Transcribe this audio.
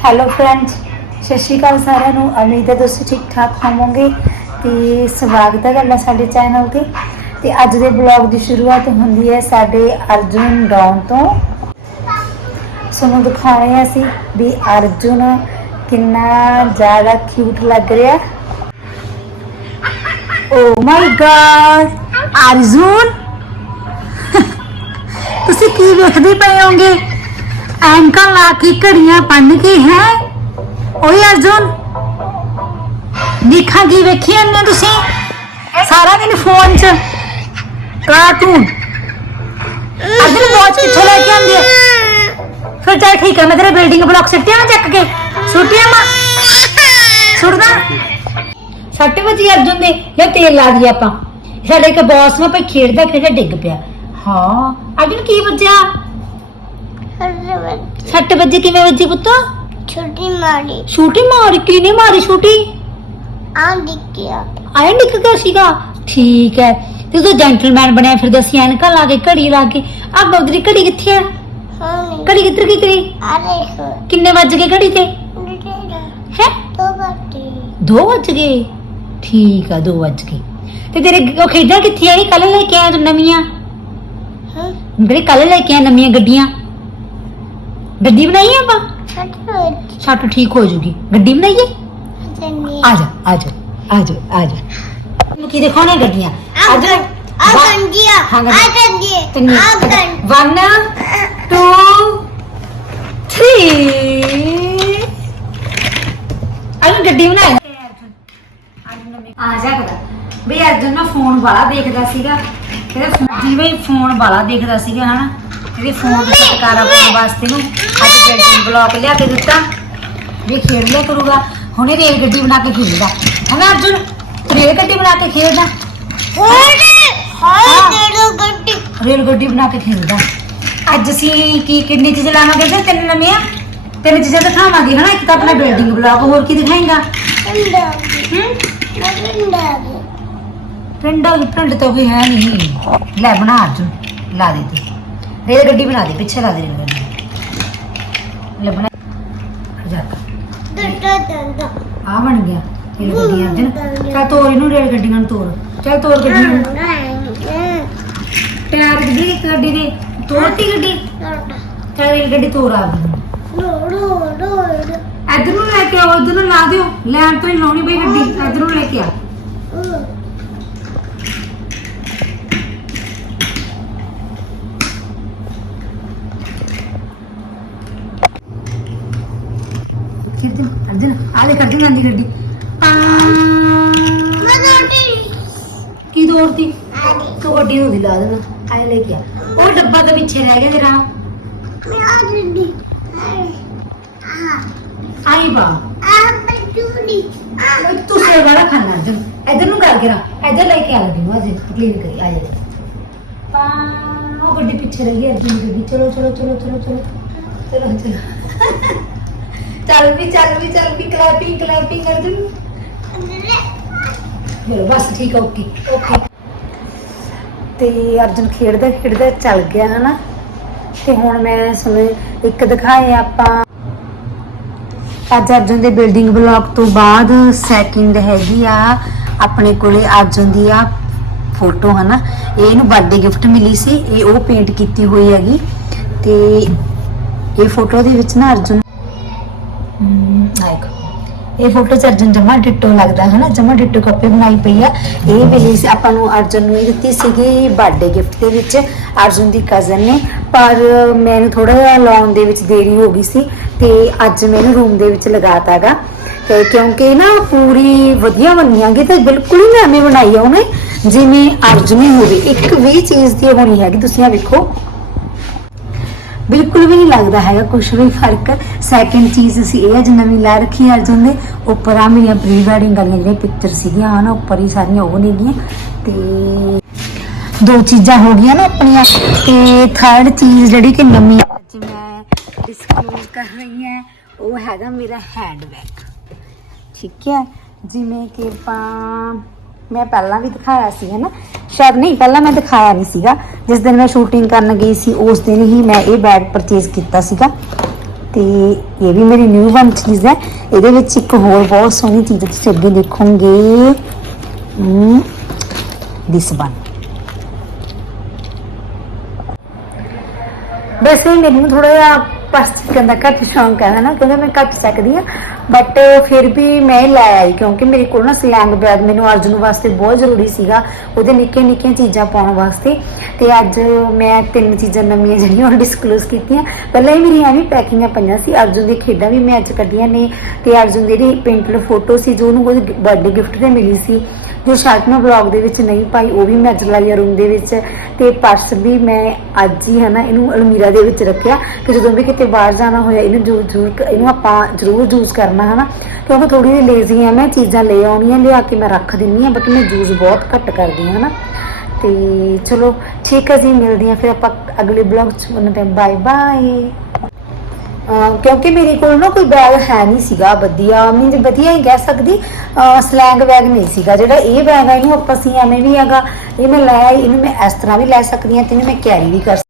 Hello friends ਸਤਿ ਸ਼੍ਰੀ ਅਕਾਲ ਸਾਰਿਆਂ ਨੂੰ। ਉਮੀਦ ਹੈ ਤੁਸੀਂ ਠੀਕ ਠਾਕ ਹੋਵੋਗੇ ਤੇ ਸਵਾਗਤ ਹੈ ਤੁਹਾਡਾ ਸਾਡੇ ਚੈਨਲ ਤੇ। ਤੇ ਅੱਜ ਦੇ ਬਲੌਗ ਦੀ ਸ਼ੁਰੂਆਤ ਹੁੰਦੀ ਹੈ ਸਾਡੇ ਅਰਜੁਨ ਡਾਊਨ ਤੋਂ। ਤੁਹਾਨੂੰ ਦਿਖਾਉਣੇ ਅਸੀਂ ਵੀ ਅਰਜੁਨ ਕਿੰਨਾ ਜ਼ਿਆਦਾ ਕਿਊਟ ਲੱਗ ਰਿਹਾ। ਓ ਮਾਈ ਗॉड ਅਰਜੁਨ! ਤੁਸੀਂ ਕੀ ਵੇਖਦੇ ਪਏ ਹੋਗੇ ਐਨਕਾਂ ਲਾ ਕੇ ਘੜੀਆਂ ਪੰਨ ਕੇ ਹੈ? ਓਏ ਅਰਜੁਨ, ਦੇਖਾਂ ਕੀ ਵੇਖੀ ਜਾਂਦੇ ਤੁਸੀਂ? ਸਾਰਾ ਦਿਨ ਫੋਨ 'ਚ। ਕਾਰਟੂਨ। ਅਰਜੁਨ ਵਾਚ ਕਿੱਥੋਂ ਲੈ ਕੇ ਆਂਦੀ ਹੈ? ਫਿਰ ਚੱਲ ਠੀਕ ਹੈ, ਮੈਂ ਤੇਰੇ ਬਿਲਡਿੰਗ ਬਲੌਕ ਸਿੱਟਿਆ ਨਾ ਚੱਕ ਕੇ। ਸੁੱਟਿਆ ਮਾ ਸੁੱਟਦਾ? 6 ਵਜੇ ਅਰਜੁਨ ਦੇ ਲੈ ਤੇਲ ਲਾ ਦੀ ਆਪਾਂ। ਸਾਡੇ ਇੱਕ ਬੌਸ ਨੂੰ ਪਈ ਖੇਡਦਾ ਖੇਡਦਾ ਡਿੱਗ ਪਿਆ। ਹਾਂ, ਅਰਜੁਨ, ਕੀ ਵੱਜਿਆ? 6 ਵਜੇ ਕਿਵੇਂ ਵੱਜੀ ਪੁੱਤ ਛੋਟੀ ਮਾਰੀ ਛੂਟੀ ਮਾਰੀ ਕਿਨੇ ਮਾਰੀ ਛੂਟੀ ਆ ਦਿਖਿਆ ਆਇਆ ਨਿੱਕ ਗਿਆ ਸੀਗਾ ਠੀਕ ਹੈ ਤੇ ਤੂੰ ਜੈਂਟਲਮੈਨ ਬਣਿਆ ਫਿਰ ਦਸੀਂ ਐਨਕਾਂ ਲਾ ਕੇ ਘੜੀ ਲਾ ਕੇ ਆ ਬਗਰੀ ਘੜੀ ਕਿੱਥੇ ਆ ਹਾਂ ਘੜੀ ਕਿੱਧਰ ਗਈ ਤੇਰੀ ਆ ਦੇਖੋ ਕਿੰਨੇ ਵੱਜ ਗਏ ਘੜੀ ਤੇ ਹੈ ਤੋ ਬਾਤੀ 2 ਵੱਜ ਗਏ ਠੀਕ ਆ 2 ਵੱਜ ਗਏ ਤੇ ਤੇਰੇ ਉਹ ਖੇਡਾਂ ਕਿੱਥੇ ਆਈ ਕੱਲ ਲੈ ਕੇ ਆਇਆ ਤੂੰ ਨਵੀਆਂ ਹਾਂ ਜਿਹੜੇ ਕੱਲ ਲੈ ਕੇ ਆਇਆ ਨਵੀਆਂ ਗੱਡੀਆਂ ਗੱਡੀ ਬਣਾਈ ਆਪਾਂ? ਛੱਟ ਠੀਕ ਹੋ ਜੂਗੀ। ਗੱਡੀ ਬਣਾਈਏ? ਆ ਜਾ ਆ ਜਾ ਆ ਜਾ ਆ ਜਾ। ਤੈਨੂੰ ਕੀ ਦਿਖਾਉਣਾ ਗੱਡੀਆਂ? ਆ ਅੱਜ ਆ ਗੰਜੀਆ। ਹਾਂ, ਆ। ਗੰਜੀ ਆ ਗੰ 1 2 3 ਅਰੇ ਗੱਡੀ ਬਣਾਈ। ਆ ਜਾ ਕਰਾ ਬਈ ਅਰਜੁਨ ਨਾ ਫੋਨ ਵਾਲਾ ਦੇਖਦਾ ਸੀਗਾ। ਕਹਿੰਦਾ ਜਿਵੇਂ ਫੋਨ ਵਾਲਾ ਦੇਖਦਾ ਸੀਗਾ ਹਨਾ? ਇਹਦੇ ਫੋਨ ਦੇ ਛੁਟਕਾਰਾ ਪਾਉਣ ਵਾਸਤੇ ਨੂੰ। ਅੱਜ ਬਿਲਡਿੰਗ ਬਲੌਕ ਲਿਆ ਕੇ ਦਿੱਤਾ। ਵੀ ਖੇਡ ਲਿਆ ਕਰੂਗਾ। ਹੁਣੇ ਰੇਲ ਗੱਡੀ ਬਣਾ ਕੇ ਖੇਡਦਾ। ਹਨਾ ਅਰਜੁਨ? ਰੇਲ ਗੱਡੀ ਬਣਾ ਕੇ ਖੇਡਦਾ। ਹੋਏ ਹਾਂ। ਹਾਏ ਤੇਰੇ ਗੱਡੀ। ਰੇਲ ਗੱਡੀ ਬਣਾ ਕੇ ਖੇਡਦਾ। ਅੱਜ ਅਸੀਂ ਕੀ ਕਿੰਨੀ ਚੀਜ਼ ਲਾਵਾਂਗੇ ਤੇ ਤਿੰਨ ਨਵੀਆਂ? ਤਿੰਨ ਚੀਜ਼ਾਂ ਦਿਖਾਵਾਂਗੇ ਹਨਾ? ਇੱਕ ਤਾਂ ਆਪਣਾ ਬਿਲਡਿੰਗ ਬਲੌਕ ਹੋਰ ਕੀ ਦਿਖਾਏਗਾ? ਹੂੰ? ਪਿੰਡਾਂ ਪਿੰਡ ਤਾਂ ਕੋਈ ਹੈ ਨਹੀਂ। ਲੈ ਬਣਾ ਅਰਜੁਨ। ਲਾ ਦੇ ਤੂੰ। ਰੇਲ ਗੱਡੀ ਬਣਾ ਦੇ ਪਿੱਛੇ ਲਾ ਦੇ ਰੇਲ ਗੱਡੀ ਲੈ ਬਣਾ ਜਾ। ਦੰਦਾ ਦੰਦਾ ਆ ਬਣ ਗਿਆ ਰੇਲ ਗੱਡੀ ਚੱਲ ਤੋਰ ਇਹਨੂੰ ਰੇਲ ਗੱਡੀਆਂ ਨੂੰ ਤੋਰ। ਚੱਲ ਤੋਰ ਗੱਡੀ ਨੂੰ। ਟਾਇਰ ਗੱਡੀ ਦੀ ਗੱਡੀ ਦੇ। ਤੋਰਤੀ ਗੱਡੀ। ਚੱਲ ਰੇਲ ਗੱਡੀ ਤੋਰ ਆ ਗਈ। ਇੱਧਰ ਨੂੰ ਲੈ ਕੇ ਆਓ ਇੱਧਰ ਨੂੰ ਲਾ ਦਿਓ। ਲੈਣ ਤੋਂ ਹੀ ਲਾਉਣੀ ਪਈ ਗੱਡੀ। ਇੱਧਰ ਨੂੰ ਲੈ ਕੇ ਆ। ਕਿਰਦਨ ਅਰਜਨ ਆਲੇ ਕਰ ਦਿਨ ਆਂਦੀ ਗੱਡੀ ਆ ਕੀ ਦੌੜਦੀ ਤੂੰ ਗੱਡੀ ਨੂੰ ਦਿਲਾ ਦੇਣਾ ਆਏ ਲੈ ਕੇ ਆ ਉਹ ਡੱਬਾ ਤਾਂ ਪਿੱਛੇ ਰਹਿ ਗਿਆ ਤੇਰਾ ਆਈ ਬਾ ਉਹ ਤੂੰ ਸੇਵਾ ਵਾਲਾ ਖਾਣਾ ਅਰਜਨ ਇੱਧਰ ਨੂੰ ਕਰਕੇ ਰੱਖ ਇੱਧਰ ਲੈ ਕੇ ਆ ਲੱਗੀ ਨੂੰ ਅਜੇ ਕਲੀਨ ਕਰੀ ਆ ਜਾ ਪਾ ਉਹ ਗੱਡੀ ਪਿੱਛੇ ਰਹੀ ਹੈ ਅਰਜਨ ਦੀ ਗੱਡੀ ਚੱਲ ਵੀ ਚੱਲ ਵੀ ਚੱਲ ਵੀ, ਕਲੈਪਿੰਗ ਕਲੈਪਿੰਗ ਅਰਜਨ ਚਲੋ ਬਸ ਠੀਕ ਹੈ ਓਕੇ ਓਕੇ। ਤੇ ਅਰਜਨ ਖੇਡਦਾ ਖੇਡਦਾ ਚੱਲ ਗਿਆ, ਹਨਾ? ਤੇ ਹੁਣ ਮੈਂ ਸੁਣੇ ਇੱਕ ਦਿਖਾਏ ਆਪਾਂ। ਅੱਜ ਅਰਜਨ ਦੇ ਬਿਲਡਿੰਗ ਬਲੌਕ ਤੋਂ ਬਾਅਦ ਸੈਕਿੰਡ ਹੈਗੀ ਆ, ਆਪਣੇ ਕੋਲੇ ਅਰਜਨ ਦੀ ਆ ਫੋਟੋ ਹਨਾ? ਇਹ ਇਹਨੂੰ ਬਰਥਡੇ ਗਿਫਟ ਮਿਲੀ ਸੀ, ਇਹ ਉਹ ਪੇਂਟ ਕੀਤੀ ਹੋਈ ਹੈਗੀ। ਤੇ ਇਹ ਫੋਟੋ ਦੇ ਵਿੱਚ ਨਾ ਅਰਜਨ ਇਹ ਫੋਟੋ ਚ ਜਮਾ ਡਿੱਟੋ ਲੱਗਦਾ ਹੈ ਨਾ ਜਮਾ ਡਿੱਟੋ ਕਾਪੀ ਬਣਾਈ ਪਈ ਆ। ਇਹ ਮਿਲੀ ਸੀ, ਆਪਾਂ ਨੂੰ ਅਰਜਨ ਨੂੰ ਇਹ ਦਿੱਤੀ ਸੀਗੀ ਬਰਥਡੇ ਗਿਫਟ ਦੇ ਵਿੱਚ, ਅਰਜਨ ਦੀ ਕਜ਼ਨ ਨੇ। ਪਰ ਮੈਨੂੰ ਥੋੜਾ ਜਿਹਾ ਲਾਉਣ ਦੇ ਵਿੱਚ ਦੇਰੀ ਹੋ ਗਈ ਸੀ ਤੇ ਅੱਜ ਮੈਨੂੰ ਰੂਮ ਦੇ ਵਿੱਚ ਲਗਾਤਾਗਾ। ਤੇ ਕਿਉਂਕਿ ਨਾ ਪੂਰੀ ਵਧੀਆ ਬਣੀ ਹੈਗੀ ਤੇ ਬਿਲਕੁਲ ਹੀ ਐਵੇਂ ਬਣਾਈ ਆ ਉਹਨੇ, ਜਿਵੇਂ ਅਰਜਨ ਹੀ ਹੋਵੇ। ਇੱਕ ਵੀ ਚੀਜ਼ ਦੀ ਹੋਣੀ ਹੈਗੀ, ਤੁਸੀਂ ਆ ਵੇਖੋ। ਬਿਲਕੁਲ ਵੀ ਨਹੀਂ ਲੱਗਦਾ ਹੈਗਾ ਕੁਝ ਵੀ ਫ਼ਰਕ। ਸੈਕਿੰਡ ਚੀਜ਼ ਅਸੀਂ ਇਹ ਅੱਜ ਨਵੀਂ ਲਾ ਰੱਖੀ ਹੈ ਅਰਜੁਨ ਦੇ ਉੱਪਰ ਆ ਮੇਰੀਆਂ ਪ੍ਰੀ ਵੈਡਿੰਗ ਵਾਲੀਆਂ ਜਿਹੜੀਆਂ ਪਿਕਚਰ ਸੀਗੀਆਂ, ਹਨ, ਉੱਪਰ ਹੀ ਸਾਰੀਆਂ ਉਹ ਨੇਗੀਆਂ ਤੇ ਦੋ ਚੀਜ਼ਾਂ ਹੋ ਗਈਆਂ ਨਾ ਆਪਣੀਆਂ। ਤੇ ਥਰਡ ਚੀਜ਼ ਜਿਹੜੀ ਕਿ ਨਵੀਂ ਅੱਜ ਮੈਂ ਡਿਸਕਲੋਜ਼ ਕਰ ਰਹੀ ਹਾਂ, ਉਹ ਹੈਗਾ ਮੇਰਾ ਹੈਂਡਬੈਗ ਠੀਕ ਹੈ? ਜਿਵੇਂ ਕਿ ਆਪਾਂ ਮੈਂ ਪਹਿਲਾਂ ਵੀ ਦਿਖਾਇਆ ਸੀ ਹੈ ਸ਼ਾਇਦ ਨਹੀਂ, ਪਹਿਲਾਂ ਮੈਂ ਦਿਖਾਇਆ ਨਹੀਂ ਸੀਗਾ। ਜਿਸ ਦਿਨ ਮੈਂ ਸ਼ੂਟਿੰਗ ਕਰਨ ਗਈ ਸੀ, ਉਸ ਦਿਨ ਹੀ ਮੈਂ ਇਹ ਬੈਗ ਪਰਚੇਜ਼ ਕੀਤਾ ਸੀਗਾ। ਤੇ ਇਹ ਵੀ ਮੇਰੀ ਨਿਊ ਬਨ ਚੀਜ਼ ਹੈ। ਇਹਦੇ ਵਿੱਚ ਇੱਕ ਹੋਰ ਬਹੁਤ ਸੋਹਣੀ ਚੀਜ਼ ਤੁਸੀਂ ਅੱਗੇ ਦੇਖੋਗੇ। ਦਿਸ ਵਨ ਵੈਸੇ ਮੈਨੂੰ ਥੋੜਾ ਜਿਹਾ ਪਰਸ ਚਿਕਨ ਦਾ ਘੱਟ ਸ਼ੌਂਕ ਹੈ ਹਨਾ ਕਿਉਂਕਿ ਮੈਂ ਘੱਟ ਸਕਦੀ ਆ ਬਟ ਫਿਰ ਵੀ ਮੈਂ ਲੈ ਆਈ, ਕਿਉਂਕਿ ਮੇਰੇ ਕੋਲ ਨਾ ਸਲੈਂਗ ਬੈਗ ਮੈਨੂੰ ਅਰਜੁਨ ਵਾਸਤੇ ਬਹੁਤ ਜ਼ਰੂਰੀ ਸੀਗਾ, ਉਹਦੇ ਨਿੱਕੇ ਨਿੱਕੀਆਂ ਚੀਜ਼ਾਂ ਪਾਉਣ ਵਾਸਤੇ। ਤੇ ਅੱਜ ਮੈਂ ਤਿੰਨ ਚੀਜ਼ਾਂ ਨਵੀਆਂ ਜਿਹੜੀਆਂ ਉਹ ਡਿਸਕਲੋਜ਼ ਕੀਤੀਆਂ। ਪਹਿਲਾਂ ਹੀ ਮੇਰੀਆਂ ਐਵੇਂ ਪੈਕਿੰਗਾਂ ਪਈਆਂ ਸੀ, ਅਰਜੁਨ ਦੀ ਖੇਡਾਂ ਵੀ ਮੈਂ ਅੱਜ ਕੱਢੀਆਂ ਨੇ। ਤੇ ਅਰਜੁਨ ਦੀ ਜਿਹੜੀ ਪੇਂਟਡ ਫੋਟੋ ਸੀ, ਜੋ ਉਹਨੂੰ ਉਹਦੇ ਬਰਥਡੇ ਗਿਫਟ ਤੇ ਮਿਲੀ ਸੀ ਜੋ ਸ਼ਾਇਦ ਮੈਂ ਵਲੌਗ ਦੇ ਵਿੱਚ ਨਹੀਂ ਪਾਈ, ਉਹ ਵੀ ਮੈਂ ਅੱਜ ਲਾਈ ਰੂਮ ਦੇ ਵਿੱਚ। ਤੇ ਪਰਸ ਵੀ ਮੈਂ ਅੱਜ ਹੀ, ਹਨਾ, ਇਹਨੂੰ ਅਲਮੀਰਾ ਦੇ ਵਿੱਚ ਰੱਖਿਆ ਕਿ ਜਦੋਂ ਵੀ ਕਿਤੇ ਬਾਹਰ ਜਾਣਾ ਹੋਇਆ, ਇਹਨੂੰ ਜ਼ਰੂਰ ਜ਼ਰੂਰ ਇਹਨੂੰ ਆਪਾਂ ਜ਼ਰੂਰ ਯੂਜ਼ ਕਰਨਾ, ਹਨਾ। ਕਿਉਂਕਿ ਥੋੜੀ ਜਿਹੀ ਲੇਜ਼ੀ ਆ, ਮੈਂ ਚੀਜ਼ਾਂ ਲੈ ਆਉਣੀਆਂ, ਲਿਆ ਕੇ ਮੈਂ ਰੱਖ ਦਿੰਨੀ ਆ ਬਟ ਮੈਂ ਯੂਜ਼ ਬਹੁਤ ਘੱਟ ਕਰਦੀ ਹਾਂ, ਹਨਾ। ਤੇ ਚਲੋ, ਠੀਕ ਹੈ ਜੀ, ਮਿਲਦੇ ਹਾਂ ਫਿਰ ਆਪਾਂ ਅਗਲੇ ਬਲੌਗ ਚ, ਉਹਨਾਂ ਟਾਈਮ ਬਾਏ ਬਾਏ ਅਹ, ਕਿਉਂਕਿ ਮੇਰੇ ਕੋਲ ਨਾ ਕੋਈ ਬੈਗ ਹੈ ਨਹੀਂ ਸੀਗਾ, ਵਧੀਆ ਮੀਨਸ ਵਧੀਆ ਹੀ ਕਹਿ ਸਕਦੀ ਸਲੈਂਗ ਬੈਗ ਨਹੀਂ ਸੀਗਾ। ਜਿਹੜਾ ਇਹ ਬੈਗ ਹੈ ਇਹਨੂੰ ਆਪਾਂ ਸੀ ਐਵੇਂ ਵੀ ਹੈਗਾ, ਇਹ ਮੈਂ ਲੈ ਇਹਨੂੰ ਮੈਂ ਇਸ ਤਰ੍ਹਾਂ ਵੀ ਲੈ ਸਕਦੀ ਹਾਂ ਤੇ ਇਹਨੂੰ ਮੈਂ ਕੈਰੀ ਵੀ ਕਰ